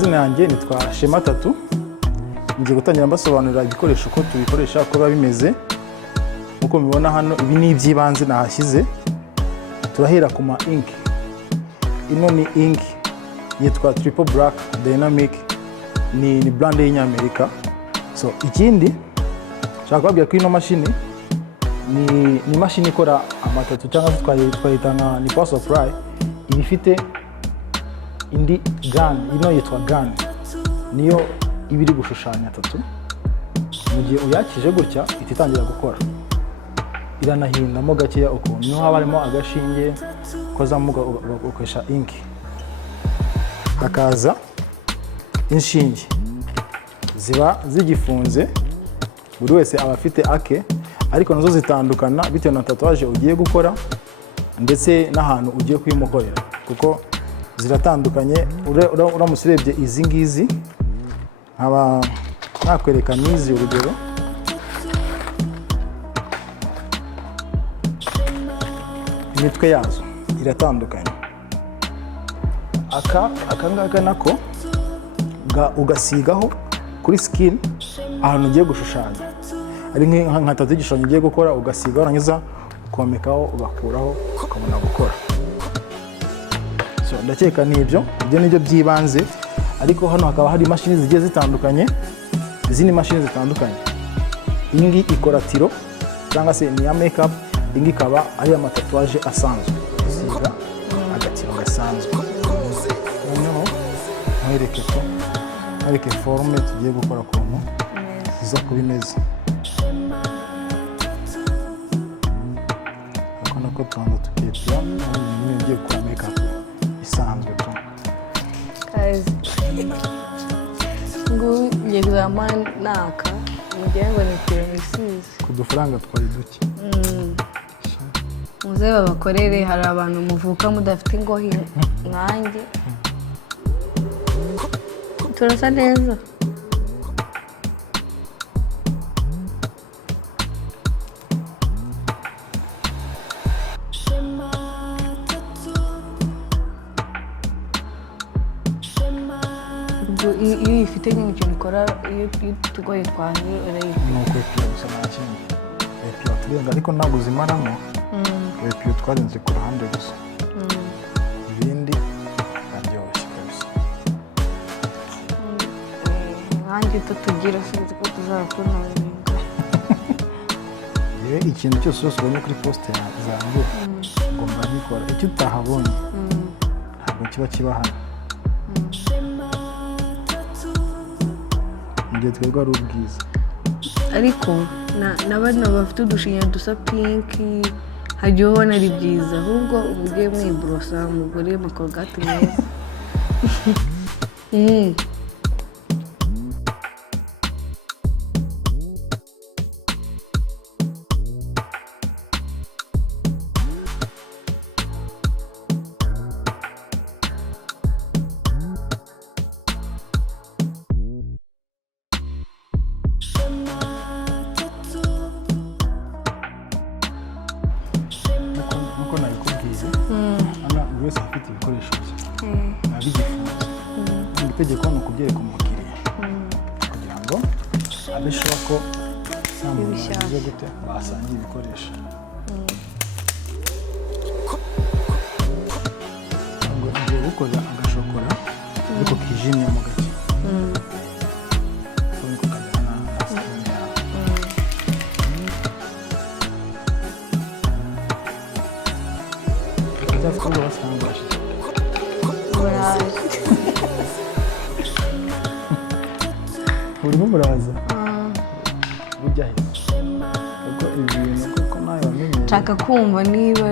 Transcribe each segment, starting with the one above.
amazina yanjye nitwa Shema Tattoo. Ngiye gutangira mbasobanurira ibikoresho uko tubikoresha uko biba bimeze. Uko mubibona hano ibi ni iby'ibanze nahashyize. Turahera ku ma ink. Ino ni ink yitwa Triple Black Dynamic, ni brand y'Inyamerika. So ikindi nshaka kubabwira ko ino mashini ni mashini ikora amatatu cyangwa twayita nka ni power supply. Iba ifite indi gun, ino yitwa gun, niyo iba iri gushushanya tattoo. Mu gihe uyakije gutya ititangira gukora, iranahindamo gakeya ukuntu niho haba harimo agashinge kozamo ukoresha ink. Hakaza inshinge ziba zigifunze, buri wese aba afite ake, ariko nazo zitandukana bitewe na tatuwaje ugiye gukora ndetse n'ahantu ugiye kuyimukorera, kuko ziratandukanye. Uramutse urebye izi ngizi, nkaba nakwereka n'izi urugero. Imitwe yazo iratandukanye. Aka ngaka nako ugasigaho kuri skin ahantu ugiye gushushanya, ari nka tattoo y'igishushanyo ugiye gukora, ugasigaho urangiza ukomekaho ugakuraho ukabona gukora. So ndakeka nibyo nibyo by'ibanze, ariko hano hakaba hari imashini zigiye zitandukanye, izindi mashini zitandukanye. Iyi ngiyi ikora tiro cyangwa se ni ya makeup, iyi ngiyi ikaba ari amatatuwaje asanzwe, usiga agatiro gasanzwe. Noneho nkwereke forume tugiye gukora ukuntu iza kuba imeze. Ariko nako tubanza tukepera n'ibintu bigiye gukora makeup isanzwe tu. Ngo yegama naka mugengo ni tiramisu ku dufaranga twari duke. Muze babakorere, hari abantu muvuka mudafite ingohi nkanjye. Turasa neza. Iyo ifite nk'ikintu ukora, iyo tugoye twaje urayifite. Nuko epira gusa nta kindi. Epira turenga, ariko ntabwo zimaramo. Epira twarenze ku ruhande gusa. Ibindi biraryoshye kabisa. Nanjye tutugira sinzi ko tuzakora ibintu. Ikintu cyose ubonye kuri poste zanjye ngomba nikora. Icyo utahabonye ntabwo kiba kiba hano. Mugihe twebwe ari ubwiza, ariko n'abana bafite udushinya dusa pinki hagiye ubona ari byiza, ahubwo ugiye mwiborosa mugore makorogate meza. Buri wese afite ibikoresho bye bigifunze. Itegeko ni ukubyereka umukiriya kugira ngo abesheho ko nta muntu wagize gute basangiye ibikoresho. Ngo igiye gukora agashokora ariko kijimye mu gake. Niko kamera na skin yawe. Cyafite ngo basangashije. Urimo muraza ujya he? Ubwo ibintu kuko nawe wamenye. Nshaka kumva niba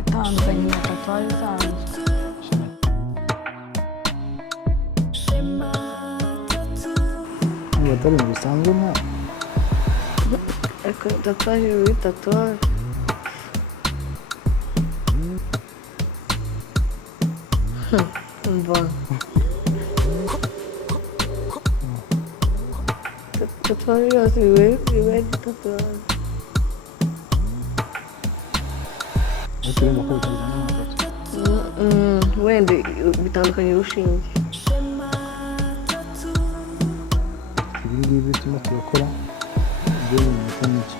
itandukanye na tatuwaje isanzwe. Niba atari mu bisanzwe nta. Ariko tatuwaje uri tatuwaje. Mva. Tatuwaje yose iwe tatuwaje. Turimo ko bitandukanye n'amatatu. Wenda bitandukanye urushinge. ngibi turimo turakora ibyo mu minota mike.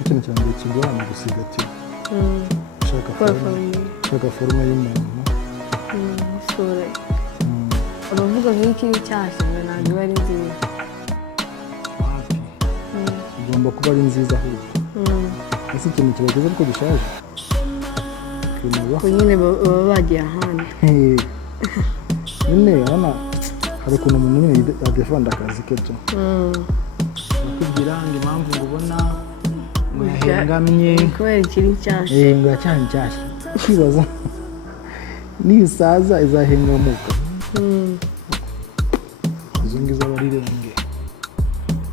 Ikintu cya mbere kigora ni gusigatira. Ushaka forume y'umuntu. Isura. Uravuga nk'iki cyashye ntabwo iba ari nziza. Igomba kuba ari nziza ahubwo. Ese ikintu kibageza ariko gishaje. Ko nyine baba bagiye ahandi. Nyine hano hari ukuntu umuntu nyine adefanda akazi ke tu. Bakubwira ngo impamvu ngo ubona ngo yahengamye kubera ikiri nshyashya. Ngo yacyari nshyashya. Kwibaza nisaza izahengamuka. Izo ngizo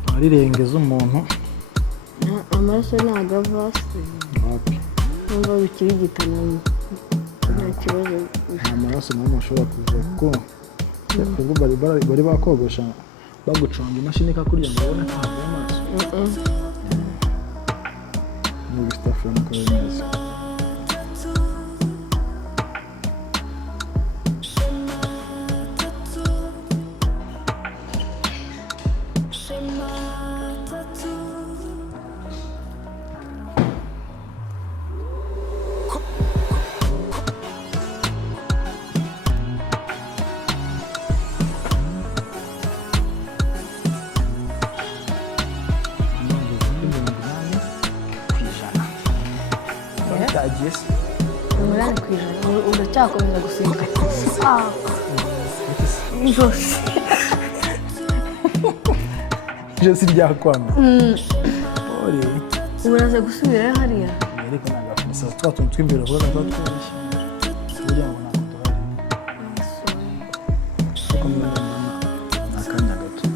abarirenge z'umuntu. Amaraso ntabwo ava hasi. Numva bikiri gitanamo. Nta kibazo. Amaraso nayo ashobora kuva kuko ubwo bari bakogosha baguconga imashini kakuriya ngo ubone ko havuye amaraso. N'ubu stafura mukaba neza. Uracyakomeza gusimbuka. Ijosi. Ijosi ryakwama. Uraza gusubira hariya. Ariko ntabwo afite twa tuntu tw'imbere ubona ko tworoshye. Kugira ngo ntabwo tuhari. Ariko mbona nakanya gato.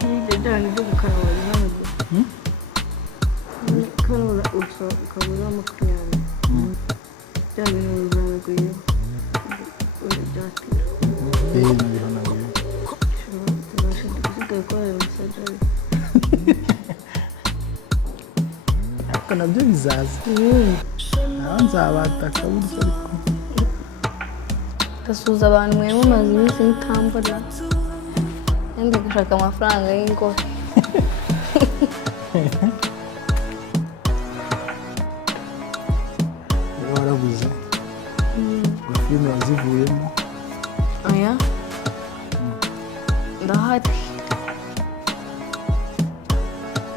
Hirya cyane byo gukaraba ntabwo. Karora ukabura makumyabiri. Bya bintu bizaguye. Byatira. Nabihanaguye. Usigaye ukora amasajari. Ariko nabyo bizaza. Naho nzabataka buryo ariko. Gasuhuza abantu mwe mumaze iminsi mutambura. Ndi gushaka amafaranga y'ingohe. Warabuze. Filime wazivuyemo. Oya. Ndahari.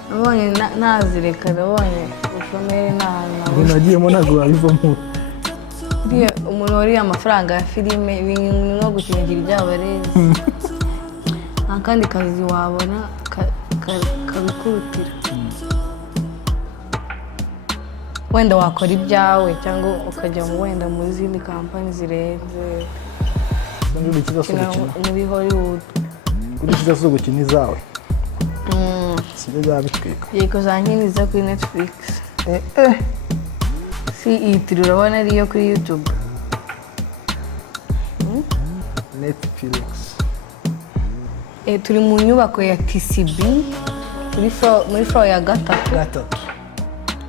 Nabonye nazireka nabonye ushomere n'ahantu. Nagiyemo ntabwo wabivamo. Umuntu wariye amafaranga ya filime ibintu no gukingira ibyabarezi. Nta kandi kazi wabona kabikurutira. Wenda wakora ibyawe cyangwa ukajya wenda mu zindi kampani zirenze. Muri Hollywood. Kuri kizazo gukina izawe. Sibyo byabitwika. Yego za nkini za kuri Netflix. Si itiro urabona ariyo kuri YouTube. Netflix. Turi mu nyubako ya TCB muri floor ya gatatu.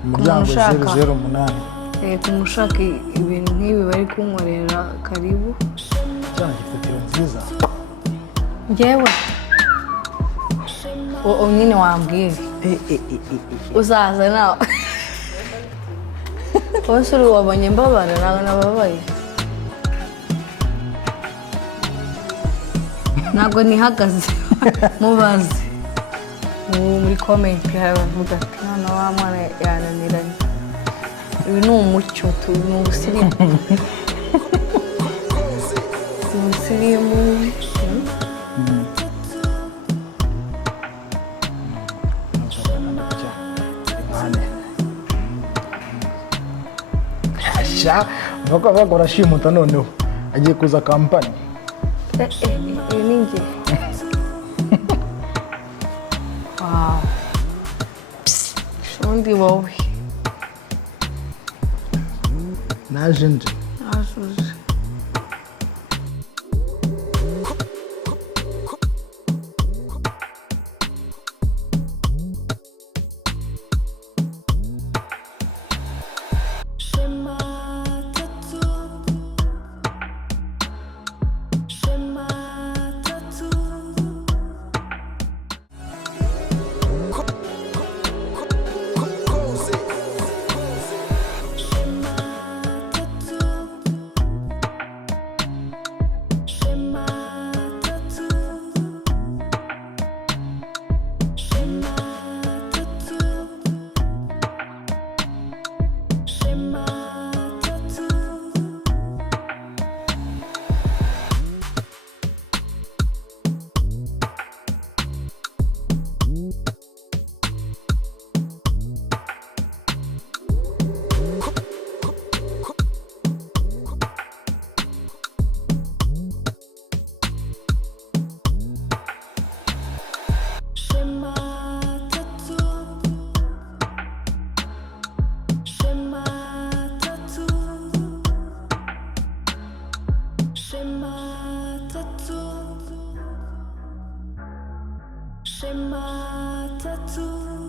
Umuryango 008. Kumushaka ibintu nk'ibi bari kunkorera karibu. Cyane gifite nziza. Njyewe nyine wambwira. Uzaza nawe. Wose uri wabonye mbabara nawe nababaye. Ntabwo nihagaze mubaze. Muri comment haravuga ati none wa mwana yananiranye. Ibi ni umucyo ni ubusirimu. Ubusirimu. Asha, nuko bagora shimuta noneho. Agiye kuza kampani. Ni njye. Wow. Shondi wowe. Naje nje. Naje. Schéma Tattoo. Schéma Tattoo.